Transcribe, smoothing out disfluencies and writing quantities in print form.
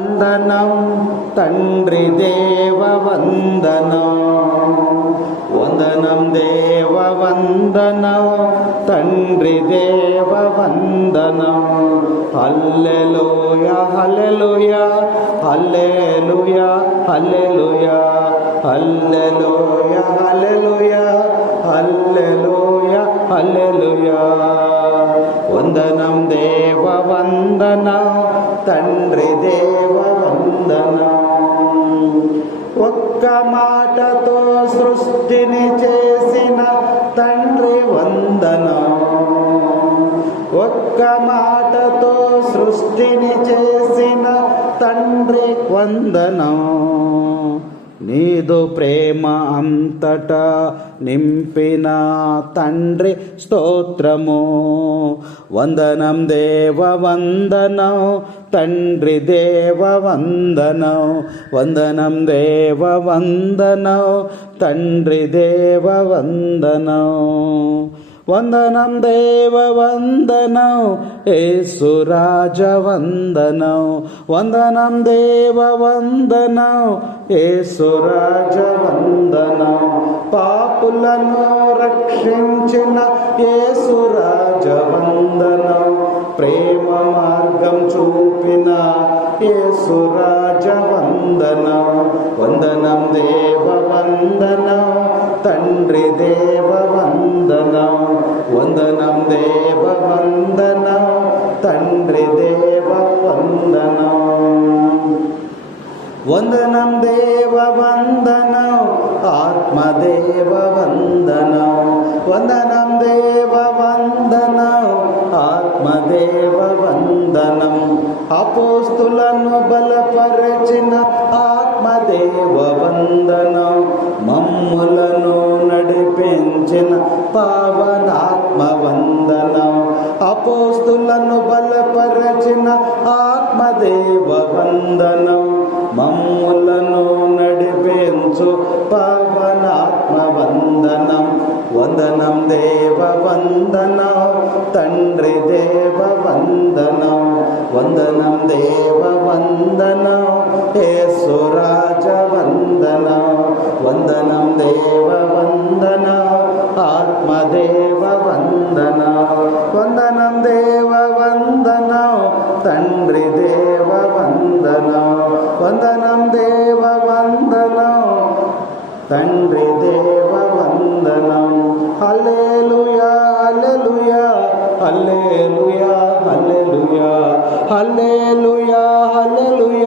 వందనం తండ్రి దేవ వందనం, వందనం దేవ వందనం, తండ్రి దేవ వందనం. హల్లెలూయా హల్లెలూయా హల్లెలూయా హల్లెలూయా హల్లెలూయా హల్లెలూయా హల్లెలూయా హల్లెలూయా. వందనం దేవ వందనం, తండ్రి దేవ వందనం. ఒక్క మాటతో సృష్టిని చేసిన తండ్రి వందనం, ఒక్క మాటతో సృష్టిని చేసిన తండ్రి వందనం. నీదు ప్రేమ అంతటా నింపిన తండ్రి స్తోత్రము. వందనం దేవ వందనం, తండ్రి దేవ వందనం. వందనం దేవ వందనం, తండ్రి దేవ వందనం. వందనం దేవ వందనం, యేసు రాజ వందనం. వందనం దేవ వందనం, యేసు రాజ వందనం. పాపులను రక్షించిన యేసు రాజ వందనం. ప్రేమ మార్గం చూపిన యేసు రాజ వందనం. వందనం దేవ వందనం, తండ్రి దేవ వందనం. వందనం దేవ వందనం, తండ్రి దేవ వందనం. వందనం దేవ వందనం, ఆత్మదేవ వందనం. వందనం దేవ వందనం, ఆత్మదేవ వందనం. అపోస్తులను బలపరచిన ఆత్మదేవ వందనం. మమ్ములను నడిపించిన పావనాత్మ వందనం. అపోస్తులను బలపరచిన ఆత్మదేవ వందనం. మమ్ములను నడిపించు పావనాత్మ వందనం. వందనం దేవ వందనం, తండ్రి దేవ వందనం. వందనం దేవ వందనం, యేసు రాజ వందనం. వందనం దేవ వందనం, ఆత్మదేవ వందనం. వందనం దేవ వందనం, తండ్రి దేవ వందనం. వందనం దేవ వందనం, తండ్రి దేవ వందనం. హల్లెలూయా హల్లెలూయా హల్లెలూయా హల్లెలూయా హల్లెలూయా